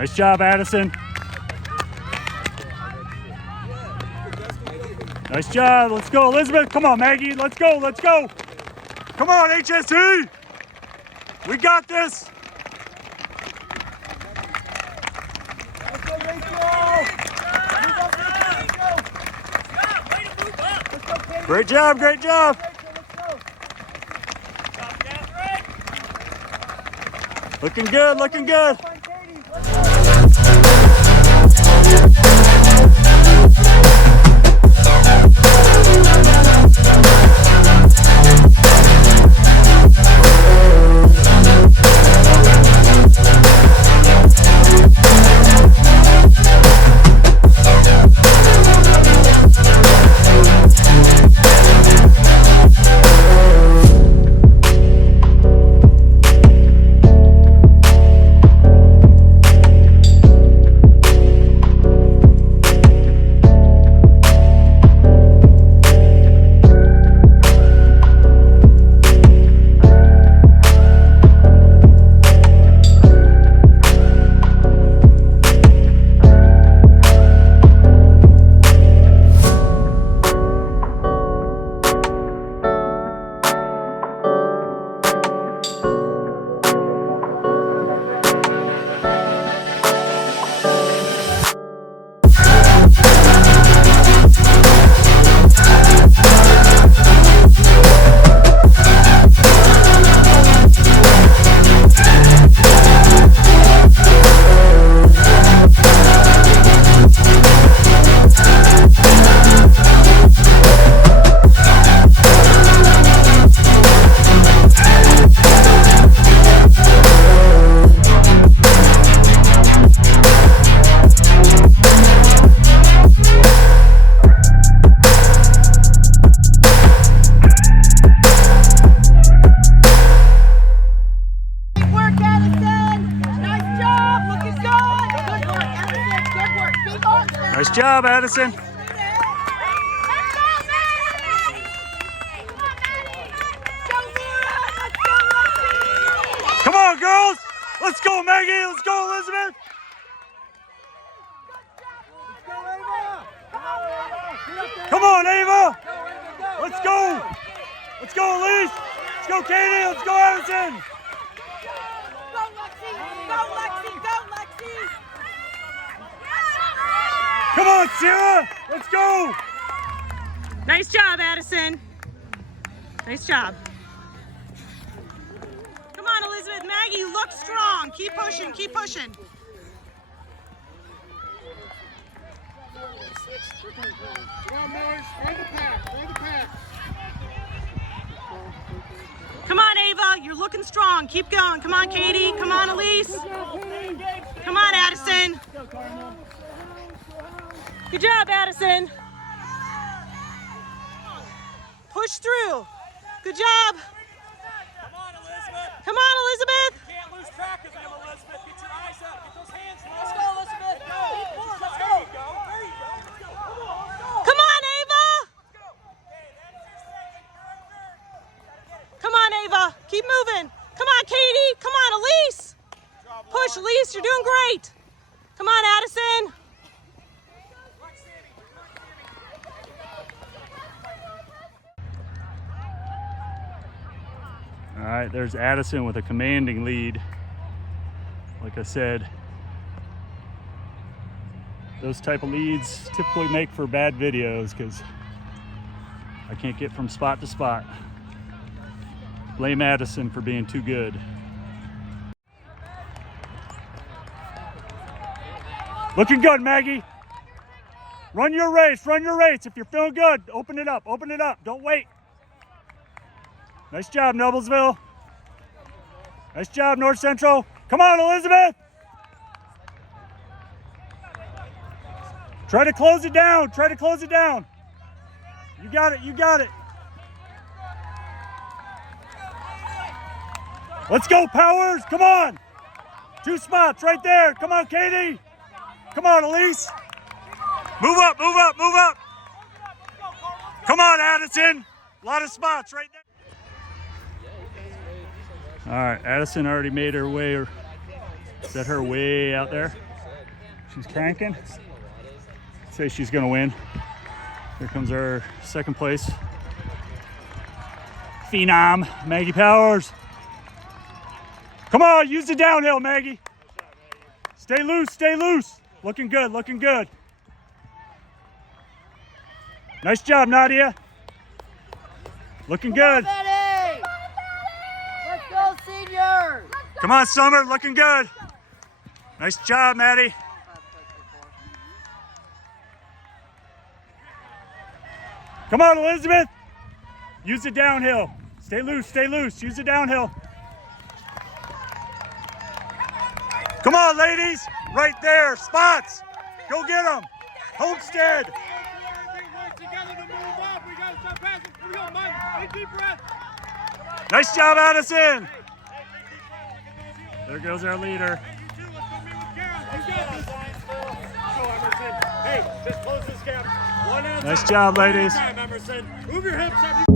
Nice job, Addison. Nice job. Let's go, Elizabeth. Come on, Maggie. Let's go. Let's go. Come on, HST. We got this. Great job. Great job. Looking good. Looking good. Nice job, Addison. Come on, girls. Let's go, Maggie. Let's go, Elizabeth. Come on, Ava. Let's go. Let's go, Elise. Let's go, Catey. Let's go, Addison. Go, Lexi. Go, Lexi. Go, Lexi. Come on, Sarah. Let's go. Nice job, Addison. Nice job. Come on, Elizabeth. Maggie, you look strong. Keep pushing. Keep pushing. Come on, Ava. You're looking strong. Keep going. Come on, Catey. Come on, Elise. Come on, Addison. Good job, Addison. Push through. Good job. Come on, Elizabeth. Come on, Elizabeth. You can't lose track of them, Elizabeth. Get your eyes up. Get those hands low. Let's go, Elizabeth. Go. Let's go. There you go. There you go. Let's go. Come on. Let's go. Come on, Ava. Let's go. Okay, that's your second. You're Come on, Ava. Keep moving. Come on, Catey. Come on, Elise. Push, Elise. You're doing great. Come on, Addison. All right, there's Addison with a commanding lead. Like I said, those type of leads typically make for bad videos because I can't get from spot to spot. Blame Addison for being too good. Looking good, Maggie. Run your race, run your race. If you're feeling good, open it up, don't wait. Nice job, Noblesville. Nice job, North Central. Come on, Elizabeth. Try to close it down. Try to close it down. You got it. You got it. Let's go, Powers. Come on. 2 spots right there. Come on, Catey. Come on, Elise. Move up, move up, move up. Come on, Addison. A lot of spots right there. All right, Addison already made her way, or is that her way out there? She's cranking. Say she's gonna win. Here comes our second place phenom, Maggie Powers. Come on, use the downhill, Maggie. Stay loose, stay loose. Looking good, looking good. Nice job, Nadia. Looking good. Let's go, seniors. Come on, Summer, looking good. Nice job, Maddie. Come on, Elizabeth. Use the downhill. Stay loose, stay loose. Use the downhill. Come on, ladies. Right there, spots. Go get them. Homestead. Nice job, Addison. There goes our leader. Hey, just close this gap. One at a Nice time. job, One at a ladies. time, Emerson. Move your hips up.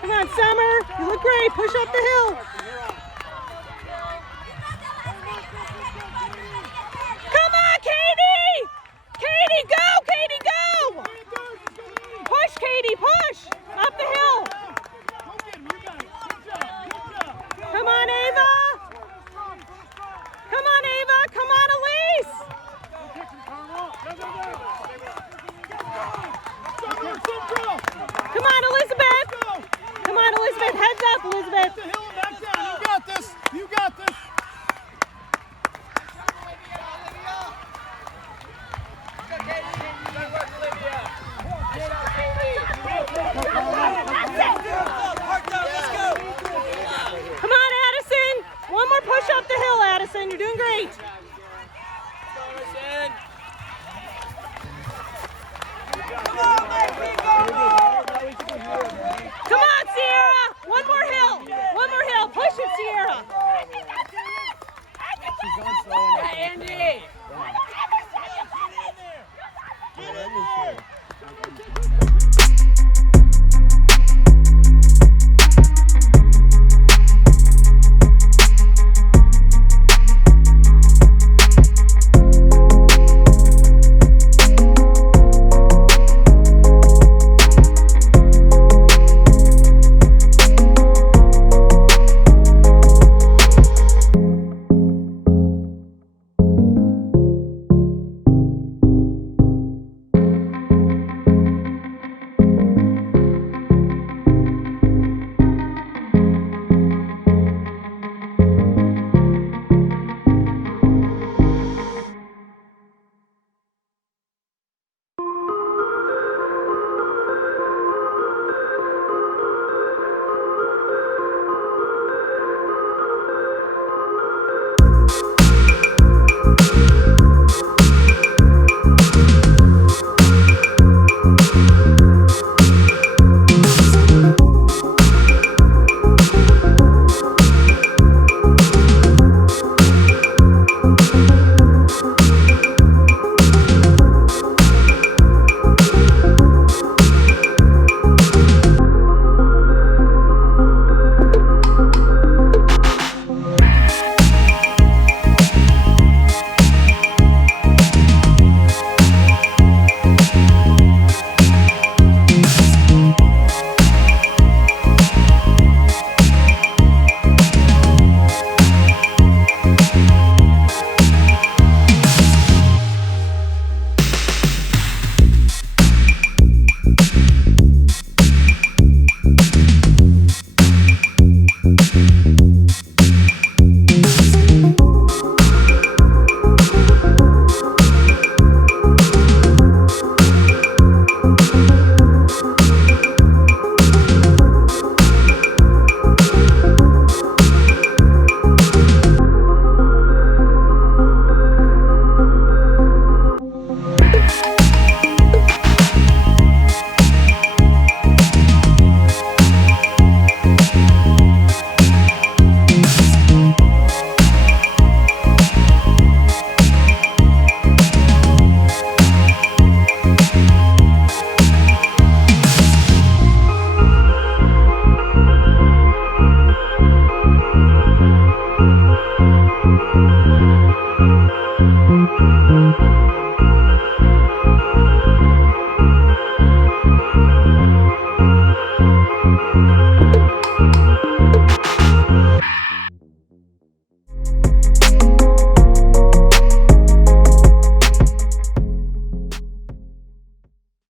Come on, Summer. You look great. Push up the hill. Come on, Catey! Catey, go! Catey, go! Push, Catey, push! Up the hill. Come on, Ava. Come on, Ava. Come on, Elise. Come on, Elizabeth. Come on, Elizabeth. Heads up, Elizabeth. You got this.